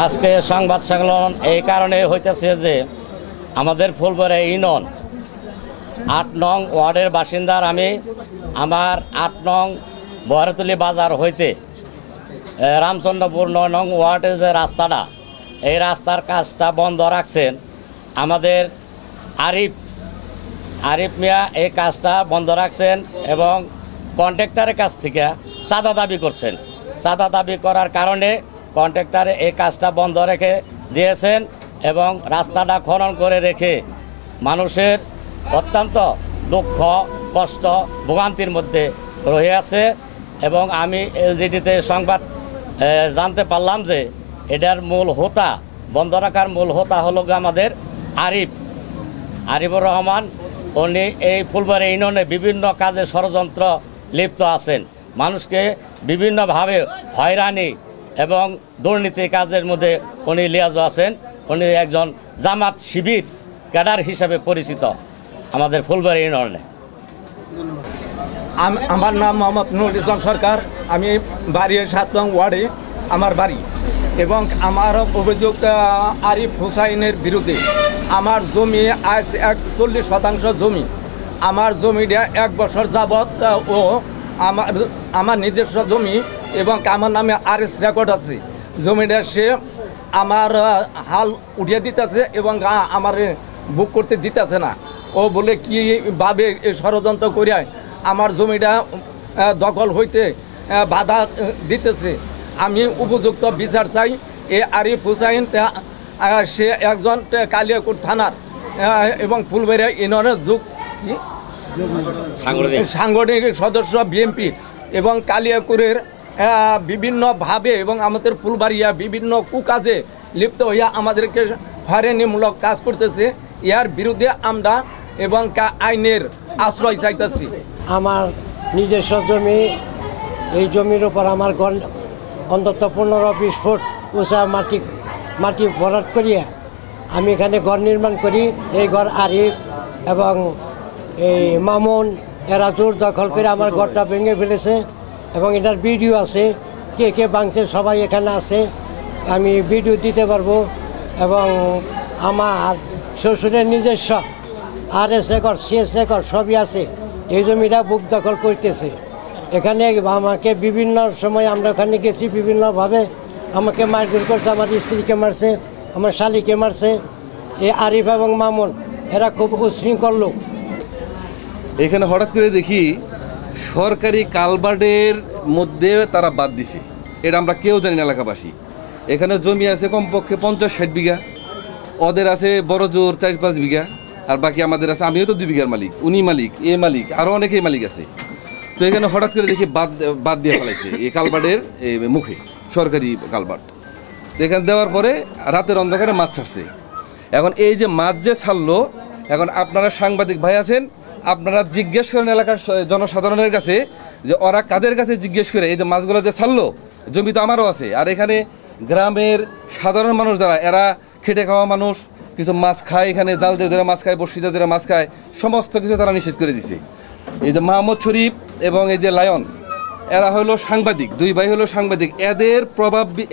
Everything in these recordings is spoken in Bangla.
আজকে সংবাদ সম্মেলন এই কারণে হইতেছে যে আমাদের ফুলবাড়ি ইউনিয়ন ৮ নং ওয়ার্ডের বাসিন্দার আমি আমার ৮ নং বহরতলি বাজার হইতে রামচন্দ্রপুর ৯ নং ওয়ার্ডের যে রাস্তাটা, এই রাস্তার কাজটা বন্ধ রাখছেন আমাদের আরিফ মিয়া। এই কাজটা বন্ধ রাখছেন এবং কন্ট্রাক্টরের কাছ থেকে চাঁদা দাবি করছেন। চাঁদা দাবি করার কারণে কন্ট্রাক্টরে এই কাজটা বন্ধ রেখে দিয়েছেন এবং রাস্তাটা খনন করে রেখে মানুষের অত্যন্ত দুঃখ কষ্ট ভোগান্তির মধ্যে রয়ে আছে। এবং আমি এলজিডিতে সংবাদ জানতে পারলাম যে এটার মূল হোতা, বন্ধ রাখার মূল হোতা হলো আমাদের আরিফুর রহমান। উনি এই ফুলবাড়ি ইউনিয়নে বিভিন্ন কাজে ষড়যন্ত্র লিপ্ত আছেন, মানুষকে বিভিন্নভাবে হয়রানি এবং দুর্নীতি কাজের মধ্যে উনি লিয়াজ আছেন। উনি একজন জামাত শিবির ক্যাডার হিসাবে পরিচিত আমাদের ফুলবাড়ি ইউনিয়নে। আমার নাম মোহাম্মদ নুরুল ইসলাম সরকার। আমি বাড়ি ৭ নং ওয়ার্ডে আমার বাড়ি এবং আমার অভিযোগ আরিফ হুসাইনের বিরুদ্ধে। আমার জমি আজ ৪১% জমি, আমার জমিটা ১ বছর যাবৎ ও আমার নিজস্ব জমি এবং আমার নামে আরএস রেকর্ড আছে। জমিটা সে আমার হাল উঠিয়ে দিতেছে এবং আমার বুক করতে দিতেছে না। ও বলে কীভাবে ষড়যন্ত্র করে আমার জমিটা দখল হইতে বাধা দিতেছে। আমি উপযুক্ত বিচার চাই। এই আরিফ হুসাইন সে একজন কালিয়াকুর থানার এবং ফুলবাড়ি ইউনিয়নের সাংগঠনিক সদস্য বিএমপি এবং কালিয়াকুরের বিভিন্নভাবে এবং আমাদের ফুলবাড়িয়া বিভিন্ন কুকাজে লিপ্ত হইয়া আমাদেরকে হয়রানিমূলক কাজ করতেছে। ইয়ার বিরুদ্ধে আমরা এবং আইনের আশ্রয় চাইতেছি। আমার নিজস্ব জমি, এই জমির উপর আমার অন্তত ১৫-২০ ফুট উঁচা মাটি ভরাট করিয়া আমি এখানে ঘর নির্মাণ করি। এই ঘর আরিফ এবং এই মামুন এরা জোর দখল করে আমার ঘরটা ভেঙে ফেলেছে এবং এটার ভিডিও আছে, কে কে ভাঙছে সবাই এখানে আছে, আমি ভিডিও দিতে পারবো। এবং আমার শ্বশুরের নিজস্ব আরএস রেকর্ড, সিএস রেকর্ড সবই আছে। এই জমিটা বুক দখল করতেছে। এখানে আমাকে বিভিন্ন সময় আমরা ওখানে গেছি, বিভিন্নভাবে আমাকে মারধর করছে, আমার স্ত্রীকে মারছে, আমার শালিকে মারছে। এই আরিফ এবং মামুন এরা খুব উশৃঙ্খল লোক। এখানে হঠাৎ করে দেখি সরকারি কালভার্টের মধ্যে তারা বাদ দিছে, এটা আমরা কেউ জানি না এলাকাবাসী। এখানে জমি আছে কমপক্ষে ৫০-৬০ বিঘা, ওদের আছে বড় জোর ৪-৫ বিঘা, আর বাকি আমাদের আছে। আমিও তো 2 বিঘার মালিক, উনি মালিক, এ মালিক, আরও অনেকেই মালিক আছে। তো এখানে হঠাৎ করে দেখি বাদ দিয়ে ফেলাইছে এই কালভার্টের মুখে, সরকারি কালভার্ট। তো এখানে দেওয়ার পরে রাতের অন্ধকারে মাছ ছাড়ছে। এখন এই যে মাছ যে ছাড়লো, এখন আপনারা সাংবাদিক ভাই আছেন, আপনারা জিজ্ঞেস করেন এলাকার জনসাধারণের কাছে যে ওরা কাদের কাছে জিজ্ঞেস করে এই যে মাছগুলো যে ছাড়লো। জমি তো আমারও আছে, আর এখানে গ্রামের সাধারণ মানুষ যারা, এরা খেটে খাওয়া মানুষ, কিছু মাছ খায়, এখানে জাল দিয়ে ধরে মাছ খায়, বড়শিতে ধরে মাছ খায়, সমস্ত কিছু তারা নিষেধ করে দিছে। এই যে মাহমুদ শরীফ এবং এই যে লায়ন, এরা হলো সাংবাদিক, 2 ভাই হলো সাংবাদিক।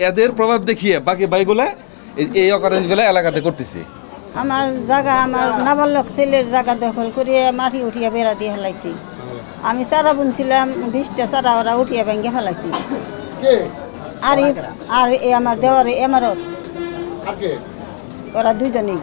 এদের প্রভাব দেখিয়ে বাকি ভাইগুলা এই অকারেন্সগুলো এলাকাতে করতেছে। আমার জায়গা, আমার নাবালক ছেলের জায়গা দখল করিয়ে মাটি উঠিয়ে বেড়া দিয়ে ফেলাইছি। আমি চারা বুনছিলাম, 20টা চারা ওরা উঠিয়ে ভেঙে ফেলাইছি। আরিফ আর আমার দেওয়ারে এমারত, ওরা 2জনেই।